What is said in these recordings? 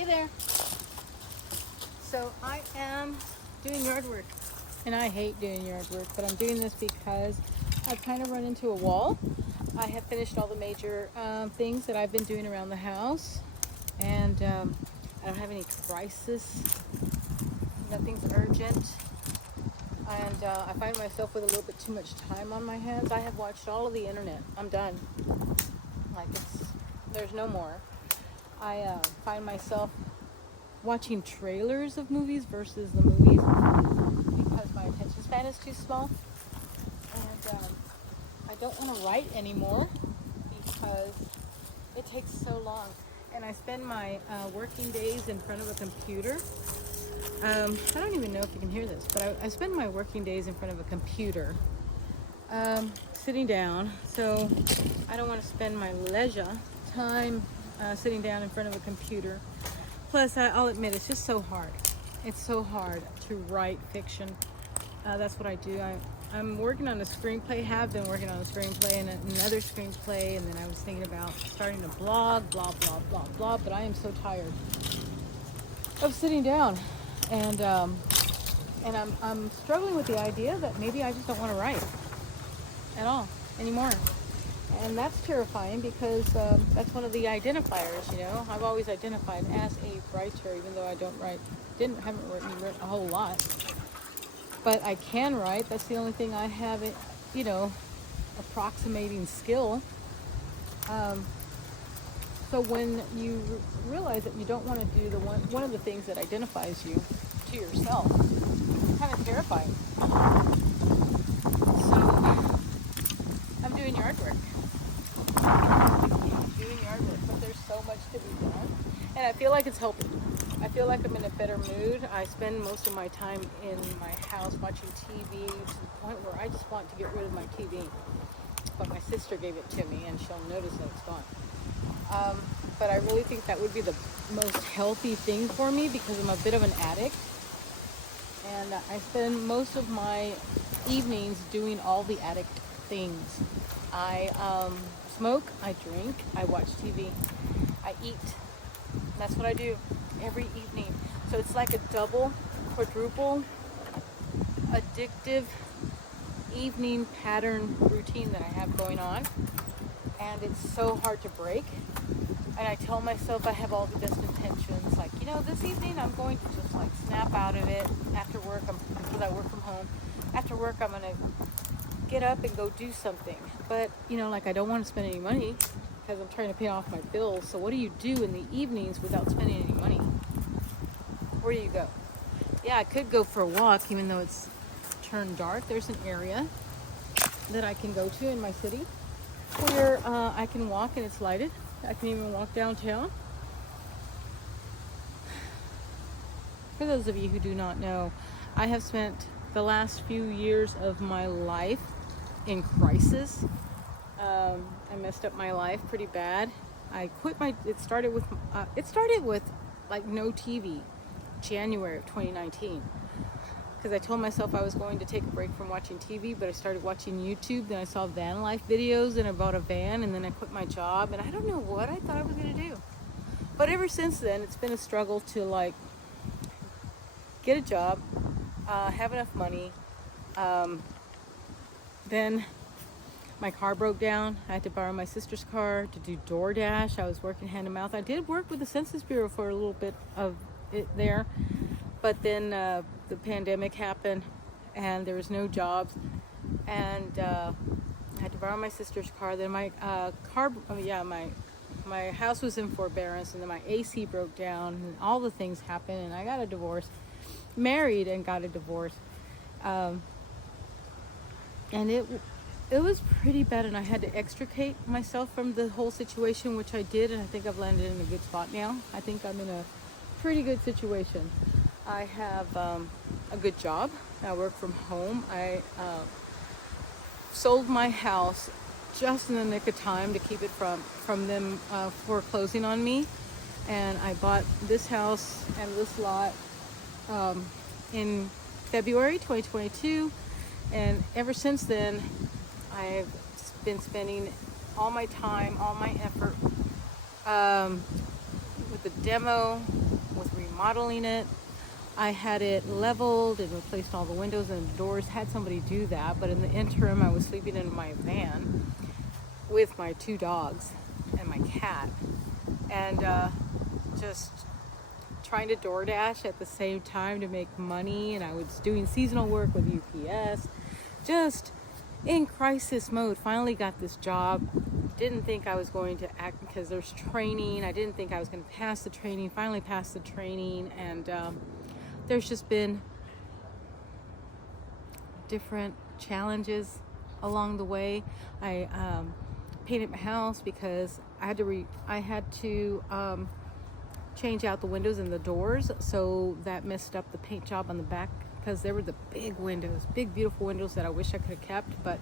Hey there. So I am doing yard work, and I hate doing yard work, but I'm doing this because I've kind of run into a wall. I have finished all the major things that I've been doing around the house, and I don't have any crisis. Nothing's urgent, and I find myself with a little bit too much time on my hands. I have watched all of the internet. I'm done. There's no more. I find myself watching trailers of movies versus the movies because my attention span is too small, and I don't want to write anymore because it takes so long, and I spend my working days in front of a computer. I don't even know if you can hear this, but I spend my working days in front of a computer, sitting down, so I don't want to spend my leisure time sitting down in front of a computer. Plus, I'll admit, it's just so hard. It's so hard to write fiction. That's what I do. I'm working on a screenplay, have been working on a screenplay and another screenplay, and then I was thinking about starting a blog, blah, blah, blah, blah, but I am so tired of sitting down. And I'm struggling with the idea that maybe I just don't want to write at all anymore. And that's terrifying because that's one of the identifiers, you know. I've always identified as a writer, even though I haven't written a whole lot. But I can write. That's the only thing I have, approximating skill. So when you realize that you don't want to do one of the things that identifies you to yourself, it's kind of terrifying. So I'm doing yard work. But there's so much to be done, and I feel like it's helping. I feel like I'm in a better mood. I spend most of my time in my house watching TV to the point where I just want to get rid of my TV. But my sister gave it to me, and she'll notice that it's gone. But I really think that would be the most healthy thing for me because I'm a bit of an addict, and I spend most of my evenings doing all the addict things. I smoke, I drink, I watch TV, I eat. That's what I do every evening. So it's like a double, quadruple, addictive evening pattern routine that I have going on. And it's so hard to break. And I tell myself I have all the best intentions. Like, this evening I'm going to just snap out of it after work because I work from home. After work I'm going to get up and go do something. But, I don't want to spend any money because I'm trying to pay off my bills. So what do you do in the evenings without spending any money? Where do you go? Yeah, I could go for a walk even though it's turned dark. There's an area that I can go to in my city where I can walk and it's lighted. I can even walk downtown. For those of you who do not know, I have spent the last few years of my life in crisis. I messed up my life pretty bad. I quit it started with no TV, January of 2019. Because I told myself I was going to take a break from watching TV, but I started watching YouTube. Then I saw van life videos, and I bought a van, and then I quit my job, and I don't know what I thought I was going to do. But ever since then, it's been a struggle to get a job, have enough money. Then my car broke down. I had to borrow my sister's car to do DoorDash. I was working hand to mouth. I did work with the Census Bureau for a little bit of it there, but then the pandemic happened and there was no jobs, and I had to borrow my sister's car. Then my my house was in forbearance, and then my AC broke down, and all the things happened, and I got a divorce, married and got a divorce, and it was pretty bad, and I had to extricate myself from the whole situation, which I did, and I think I've landed in a good spot now. I think I'm in a pretty good situation. I have a good job. I work from home. I sold my house just in the nick of time to keep it from them foreclosing on me, and I bought this house and this lot in February 2022, and ever since then I've been spending all my time, all my effort with the demo, remodeling it. I had it leveled and replaced all the windows and doors. Had somebody do that, but in the interim, I was sleeping in my van with my 2 dogs and my cat, and just trying to DoorDash at the same time to make money. And I was doing seasonal work with UPS, just in crisis mode. Finally got this job. Didn't think I was going to act because there's training. I didn't think I was going to pass the training. Finally passed the training, and there's just been different challenges along the way. I painted my house because I had to change out the windows and the doors, so that messed up the paint job on the back, because there were the big windows, big beautiful windows that I wish I could have kept, but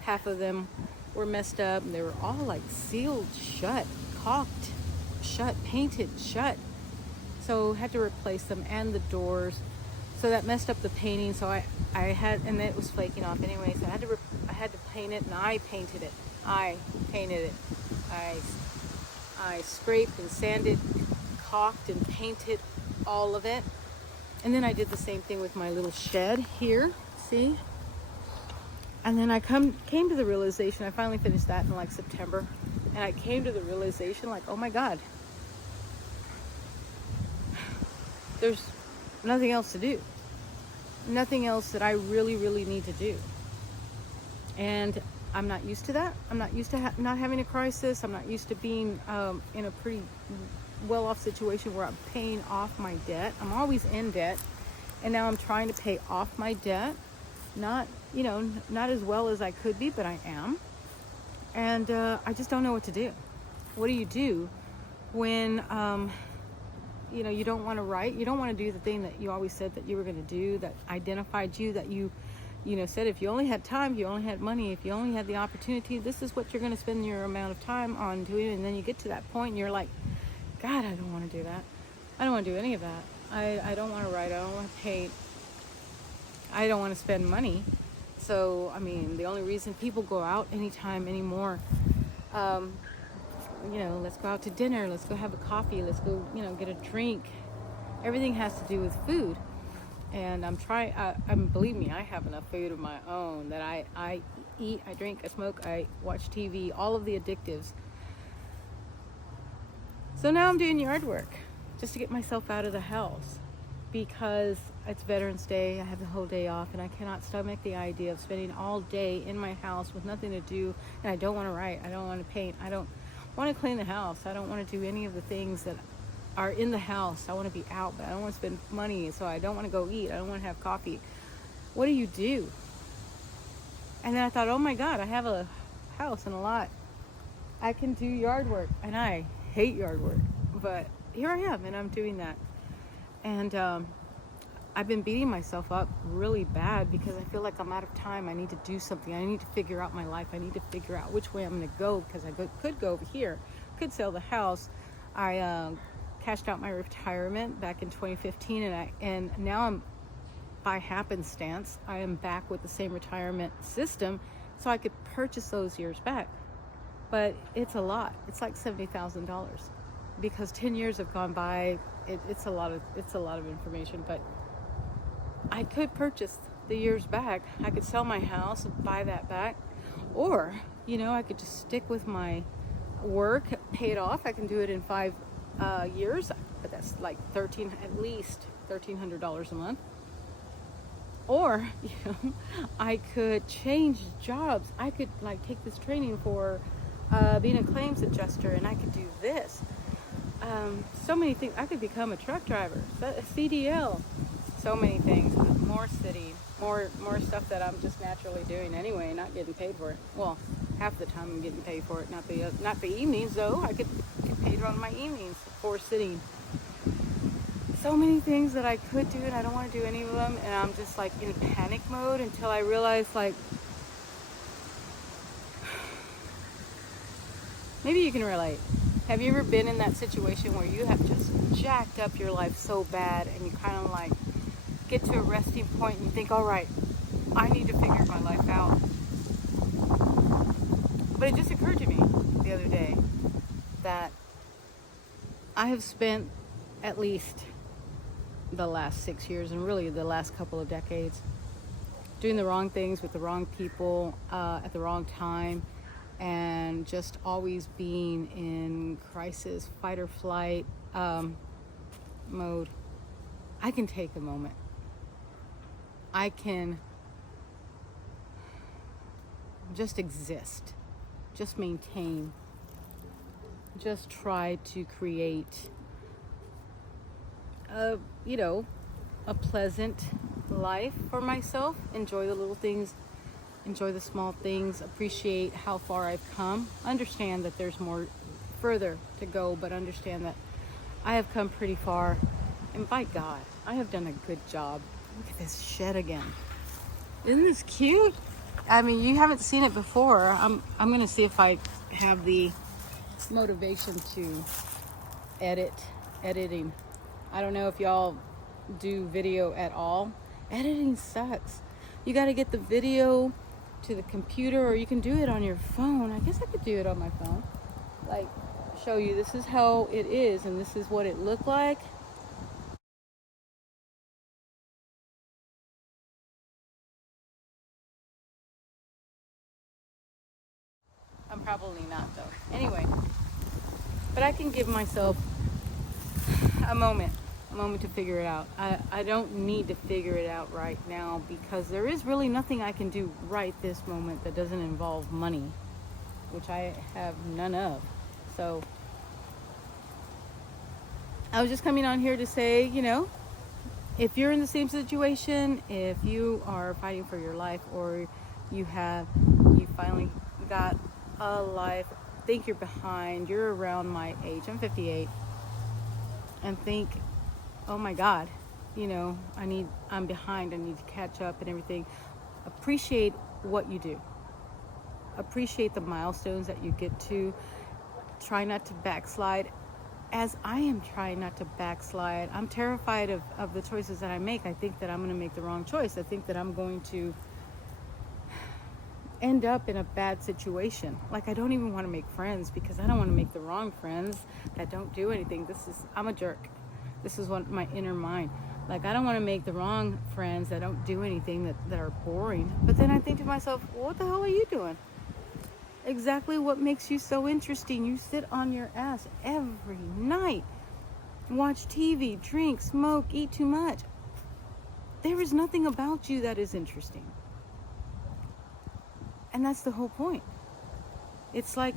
half of them were messed up, and they were all like sealed shut, caulked shut, painted shut, so had to replace them, and the doors. So that messed up the painting. So I had, and it was flaking off anyway, so I had to paint it, and I painted it. I scraped and sanded, caulked and painted all of it. And then I did the same thing with my little shed here, see? And then I came to the realization, I finally finished that in like September, and I came to the realization like, oh my God, there's nothing else to do. Nothing else that I really, really need to do. And I'm not used to that. I'm not used to not having a crisis. I'm not used to being in a pretty well-off situation where I'm paying off my debt. I'm always in debt, and now I'm trying to pay off my debt. Not as well as I could be, but I am. And I just don't know what to do. What do you do when you don't want to write? You don't want to do the thing that you always said that you were going to do, that identified you, that you said if you only had time, you only had money, if you only had the opportunity, this is what you're going to spend your amount of time on doing. And then you get to that point and you're like, God, I don't want to do that. I don't want to do any of that. I don't want to write. I don't want to paint. I don't want to spend money. So, I mean, the only reason people go out anytime anymore, let's go out to dinner, let's go have a coffee, let's go, get a drink. Everything has to do with food. And believe me, I have enough food of my own that I eat, I drink, I smoke, I watch TV, all of the addictives. So now I'm doing yard work just to get myself out of the house, because it's Veterans Day. I have the whole day off, and I cannot stomach the idea of spending all day in my house with nothing to do. And I don't want to write. I don't want to paint. I don't want to clean the house. I don't want to do any of the things that are in the house. I want to be out, but I don't want to spend money, so I don't want to go eat. I don't want to have coffee. What do you do? And then I thought, oh my God, I have a house and a lot. I can do yard work, and I hate yard work, but here I am, and I'm doing that. And I've been beating myself up really bad because I feel like I'm out of time. I need to do something. I need to figure out my life. I need to figure out which way I'm going to go, because I could go over here, could sell the house. I cashed out my retirement back in 2015, and now I'm, by happenstance, I am back with the same retirement system, so I could purchase those years back. But it's a lot. It's like $70,000 because 10 years have gone by. It's a lot of information, but I could purchase the years back. I could sell my house and buy that back, or I could just stick with my work, pay it off. I can do it in 5 years, but that's like at least $1,300 a month. Or I could change jobs. I could take this training for being a claims adjuster, and I could do this. So many things. I could become a truck driver, a CDL, so many things. More city, more stuff that I'm just naturally doing anyway, not getting paid for it. Well, half the time I'm getting paid for it. Not the evenings though. I could get paid on my evenings for sitting. So many things that I could do, and I don't want to do any of them. And I'm just in panic mode until I realize maybe you can relate. Have you ever been in that situation where you have just jacked up your life so bad, and you kind of get to a resting point and you think, all right, I need to figure my life out. But it just occurred to me the other day that I have spent at least the last 6 years and really the last couple of decades. Doing the wrong things with the wrong people at the wrong time, and just always being in crisis, fight or flight mode. I can take a moment. I can just exist, just maintain, just try to create a pleasant life for myself. Enjoy the little things, enjoy the small things, appreciate how far I've come. Understand that there's more further to go, but understand that I have come pretty far. And by God, I have done a good job. Look at this shed again. Isn't this cute? I mean, you haven't seen it before. I'm gonna see if I have the motivation to editing. I don't know if y'all do video at all. Editing sucks. You got to get the video to the computer, or you can do it on your phone. I guess I could do it on my phone. Like, show you this is how it is and this is what it looked like. I'm probably not though. Anyway, but I can give myself a moment to figure it out. I don't need to figure it out right now, because there is really nothing I can do right this moment that doesn't involve money, which I have none of. So I was just coming on here to say, if you're in the same situation, if you are fighting for your life, or you finally got a life, think you're behind, you're around my age, I'm 58, and think, oh my God, I'm behind, I need to catch up and everything. Appreciate what you do. Appreciate the milestones that you get to. Try not to backslide, as I am trying not to backslide. I'm terrified of the choices that I make. I think that I'm going to make the wrong choice. I think that I'm going to end up in a bad situation. Like, I don't even want to make friends, because I don't want to make the wrong friends that don't do anything. I'm a jerk. This is what my inner mind. Like, I don't want to make the wrong friends that don't do anything, that are boring. But then I think to myself, well, what the hell are you doing? Exactly what makes you so interesting. You sit on your ass every night, watch TV, drink, smoke, eat too much. There is nothing about you that is interesting. And that's the whole point. It's like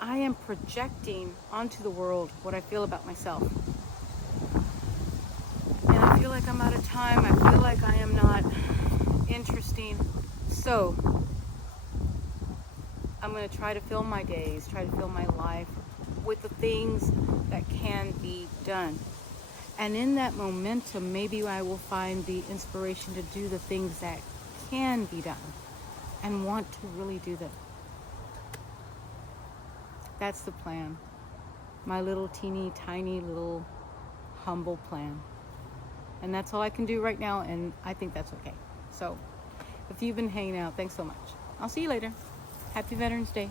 I am projecting onto the world what I feel about myself. And I feel like I'm out of time. I feel like I am not interesting. So I'm going to try to fill my days, try to fill my life with the things that can be done. And in that momentum, maybe I will find the inspiration to do the things that can be done and want to really do them. That's the plan. My little teeny tiny little humble plan. And that's all I can do right now, and I think that's okay. So if you've been hanging out, thanks so much. I'll see you later. Happy Veterans Day.